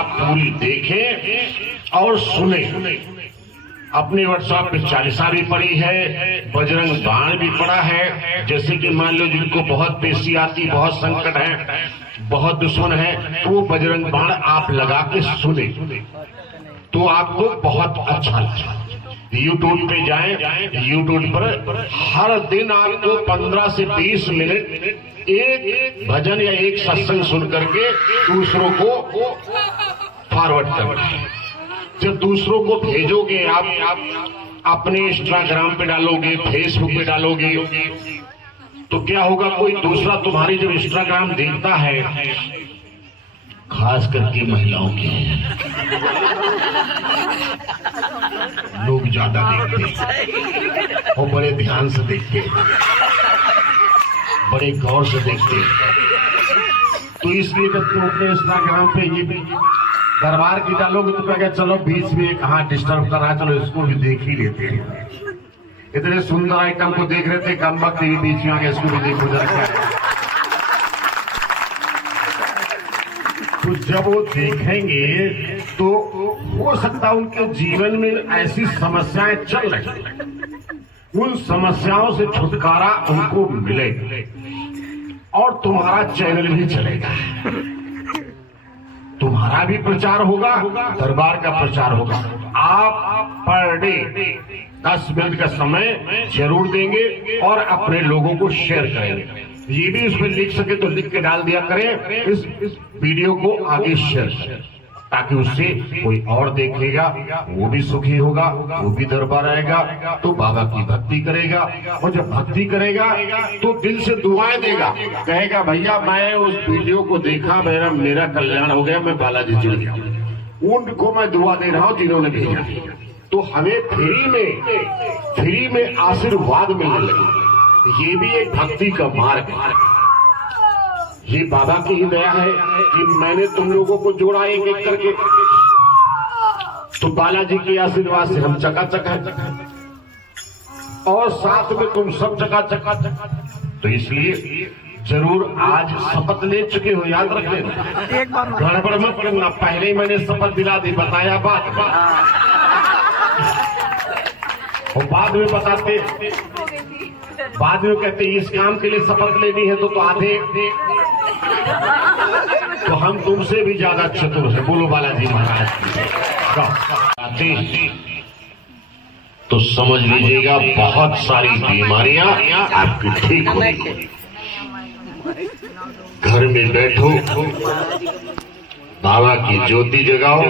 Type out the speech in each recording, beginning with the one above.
आप पूरी देखें और सुने। अपने व्हाट्सएप पे चालीसा भी पड़ी है, बजरंग बाण भी पड़ा है। जैसे कि मान लो जिनको बहुत पेशी आती, बहुत संकट है, बहुत दुश्मन है, तो वो बजरंग बाण आप लगा के सुने तो आपको बहुत अच्छा लगेगा। यूट्यूब पे जाएं, यूट्यूब पर हर दिन आपको 15 से 20 मिनट एक भजन या एक सत्संग सुन करके दूसरों को फॉरवर्ड करना है। जब दूसरों को भेजोगे, आप अपने इंस्टाग्राम पे डालोगे, फेसबुक पे डालोगे, तो क्या होगा, कोई दूसरा तुम्हारी जब इंस्टाग्राम देखता है, खास करके महिलाओं के लोग ज्यादा देखते और बड़े ध्यान से देखते, बड़े गौर से देखते। तो इसलिए जब तुम अपने इंस्टाग्राम पे ये भी दरबार की डालोगे तो कहेगा चलो बीच में कहाँ डिस्टर्ब कर रहा है, चलो इसको भी देख ही लेते हैं। इतने सुंदर आइटम को देख रहे थे, कम वक्त भी बीच में आ गया, इसको भी देखो जरा क्या है। तो जब वो देखेंगे तो हो सकता है उनके जीवन में ऐसी समस्याएं चल रही, उन समस्याओं से छुटकारा उनको मिले और तुम्हारा चैनल भी चलेगा, तुम्हारा भी प्रचार होगा, दरबार का प्रचार होगा। आप पर डे 10 मिनट का समय जरूर देंगे और अपने लोगों को शेयर करेंगे। ये भी उसमें लिख सके तो लिख के डाल दिया करें, इस वीडियो को आगे शेयर करें, ताकि उससे कोई और देखेगा, वो भी सुखी होगा, वो भी दरबार आएगा तो बाबा की भक्ति करेगा। और जब भक्ति करेगा तो दिल से दुआएं देगा, कहेगा भैया मैं उस वीडियो को देखा, मेरा कल्याण हो गया, मैं बालाजी जुड़ गया। उनको मैं दुआ दे रहा हूं जिन्होंने भेजा। तो हमें फ्री में आशीर्वाद मिलने लगे। ये भी एक भक्ति का मार्ग है। ये बाबा की ही दया है कि मैंने तुम लोगों को जोड़ा एक एक करके। तो बालाजी के आशीर्वाद से हम चकाचक हैं और साथ में तुम सब चकाचक। तो इसलिए जरूर आज शपथ ले चुके हो, याद रख लेना, गड़बड़ मत करना। पहले ही मैंने शपथ दिला दी, बताया बात और बाद में बताते, बाद में कहते इस काम के लिए शपथ लेनी है तो आधे, तो हम तुमसे भी ज्यादा चतुर है। बोलो बालाजी महाराज तो समझ लीजिएगा बहुत सारी बीमारियां आपकी ठीक होंगी। घर में बैठो, बाबा की ज्योति जगाओ,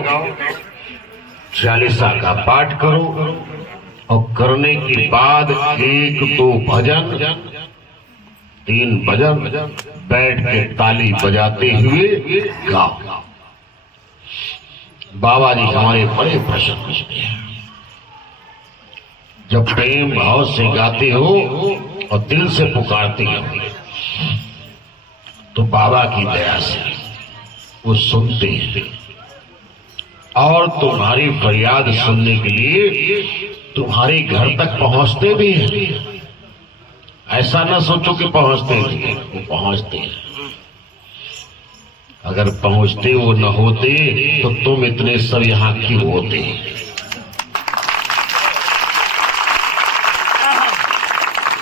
चालीसा का पाठ करो और करने के बाद 1-2 भजन, 3 भजन बैठ के ताली बजाते हुए गाओ। बाबा जी हमारे बड़े प्रसन्न होते हैं जब प्रेम भाव से गाते हो और दिल से पुकारते हो, तो बाबा की दया से वो सुनते हैं और तुम्हारी फरियाद सुनने के लिए तुम्हारे घर तक पहुंचते भी हैं। ऐसा ना सोचो कि पहुंचते नहीं, वो पहुंचते हैं। अगर पहुंचते वो न होते तो तुम इतने सब यहां क्यों होते?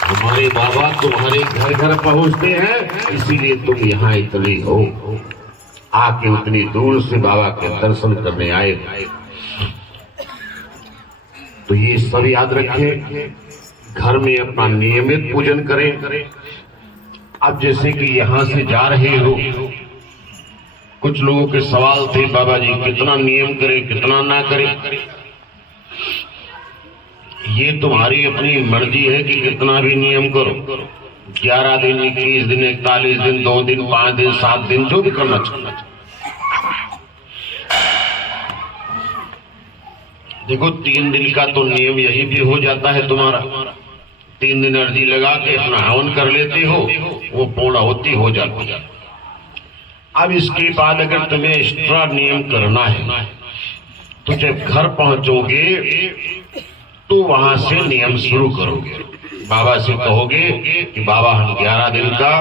हमारे बाबा तुम्हारे घर घर पहुंचते हैं, इसीलिए तुम यहाँ इतने हो, आके उतनी दूर से बाबा के दर्शन करने आए। तो ये सब याद रखें, घर में अपना नियमित पूजन करें। अब जैसे कि यहाँ से जा रहे हो, कुछ लोगों के सवाल थे, बाबा जी कितना नियम करें, कितना ना करें। ये तुम्हारी अपनी मर्जी है कि कितना भी नियम करो, 11 दिन, 21 दिन, 41 दिन, 2 दिन, 5 दिन, 7 दिन, जो भी करना चाहिए। देखो 3 दिन का तो नियम यही भी हो जाता है तुम्हारा। 3 दिन अर्जी लगा के अपना हवन कर लेते हो, वो पूर्ण होती हो जाती है। अब इसके बाद अगर तुम्हें एक्स्ट्रा नियम करना है तो जब घर पहुंचोगे तो वहां से नियम शुरू करोगे। बाबा से कहोगे कि बाबा हम 11 दिन का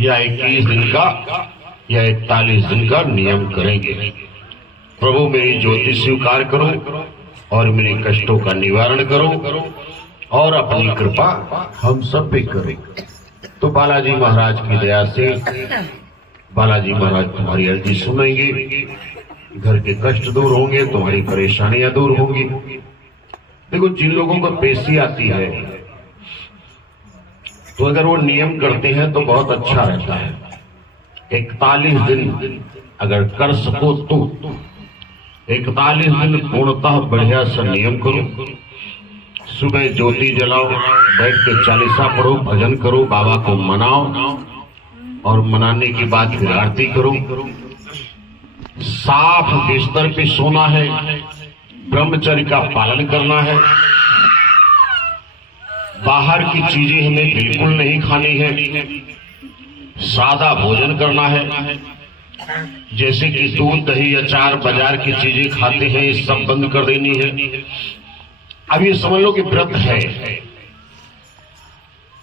या 21 दिन का या 41 दिन का नियम करेंगे। प्रभु मेरी ज्योति स्वीकार करो और मेरे कष्टों का निवारण करो और अपनी कृपा हम सब पे करो। तो बालाजी महाराज की दया से बालाजी महाराज तुम्हारी अर्जी सुनेंगे, घर के कष्ट दूर होंगे, तुम्हारी परेशानियां दूर होंगी। देखो, जिन लोगों को पेशी आती है तो अगर वो नियम करते हैं तो बहुत अच्छा रहता है। 41 दिन अगर कर सको तो 41 दिन पूर्णतः बढ़िया से नियम करो। सुबह ज्योति जलाओ, बैठ के चालीसा पढ़ो, भजन करो, बाबा को मनाओ और मनाने के बाद फिर आरती करो। साफ बिस्तर पे सोना है, ब्रह्मचर्य का पालन करना है, बाहर की चीजें हमें बिल्कुल नहीं खानी है, सादा भोजन करना है। जैसे कि दूध दही अचार बाजार की चीजें खाते हैं, ये सब बंद कर देनी है। अब ये समझ लो कि व्रत है।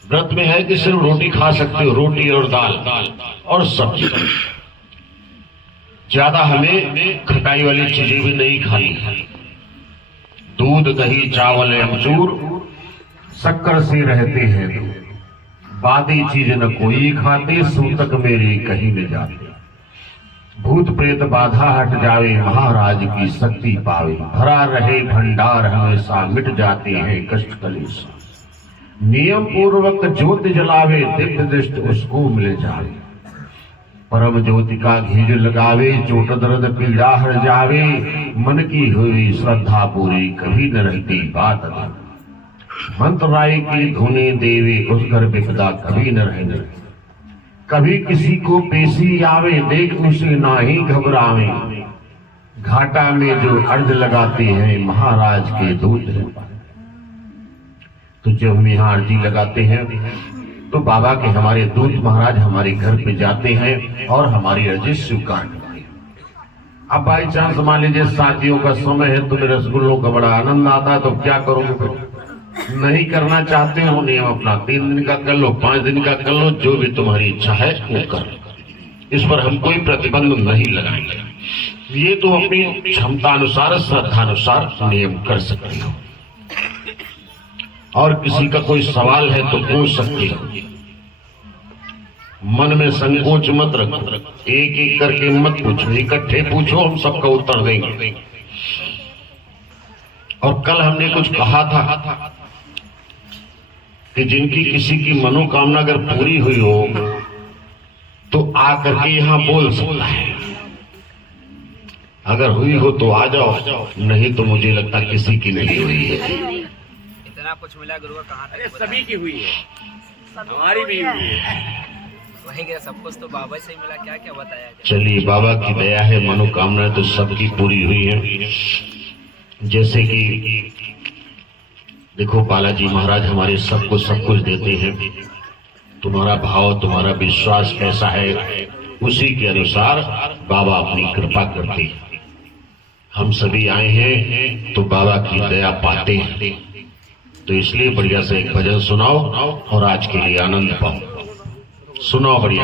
व्रत में है कि सिर्फ रोटी खा सकते हो, रोटी और दाल और सब्जी। ज्यादा हमें खटाई वाली चीजें भी नहीं खानी है। दूध दही चावल अमचूर शक्कर से रहते हैं दूर, बादी चीज न कोई खाते, सूतक मेरे कहीं न जाते। भूत प्रेत बाधा हट जावे, महाराज की शक्ति पावे। भरा रहे भंडार हमेशा, मिट जाते हैं कष्ट कलेश। नियम पूर्वक ज्योति जलावे, दिव्य दृष्टि उसको मिल जावे। परम ज्योति का घीज लगावे, चोट दर्द पीड़ा हर जावे। मन की हुई श्रद्धा पूरी, कभी न रहती बात अधूरी। मंत्र राय की धुने देवे, उस घर विपदा कभी न रहने। कभी किसी को पेशी आवे, देख उसे ना ही घबरावे। घाटा में जो अर्ज लगाते हैं, महाराज के दूत हैं। तो जब हम यहाँ अर्जी लगाते हैं तो बाबा के हमारे दूत महाराज हमारे घर पे जाते हैं और हमारी अर्जी स्वीकार करते हैं। अब बाई चांस मान लीजिए शादियों का समय है, तो मेरे रसगुल्लों का बड़ा आनंद आता है, तो क्या करोगे फिर? नहीं करना चाहते हो नियम अपना, 3 दिन का कर लो, 5 दिन का कर लो, जो भी तुम्हारी इच्छा है वो कर लो। इस पर हम कोई प्रतिबंध नहीं लगाएंगे। ये तो अपनी क्षमता अनुसार श्रद्धा अनुसार नियम कर सकते हो। और किसी का कोई सवाल है तो पूछ सकते हो। मन में संकोच मत रखो, एक एक करके मत पूछो, इकट्ठे पूछो, हम सबका उत्तर देंगे। और कल हमने कुछ कहा था कि जिनकी किसी की मनोकामना अगर पूरी हुई हो तो आकर के यहां बोल सकता है। अगर हुई हो तो आ जाओ, नहीं तो मुझे लगता किसी की नहीं हुई है। इतना कुछ मिला गुरु कहाँ? अरे सभी की हुई है, हमारी भी हुई है। वही क्या, सब कुछ तो बाबा से ही मिला, क्या क्या बताया। चलिए, बाबा की दया है, मनोकामना तो सबकी पूरी हुई है। जैसे कि देखो, बालाजी महाराज हमारे सबको सब कुछ देते हैं। तुम्हारा भाव, तुम्हारा विश्वास कैसा है, उसी के अनुसार बाबा अपनी कृपा करते हैं। हम सभी आए हैं तो बाबा की दया पाते हैं। तो इसलिए बढ़िया से एक भजन सुनाओ और आज के लिए आनंद पाओ। सुनाओ बढ़िया।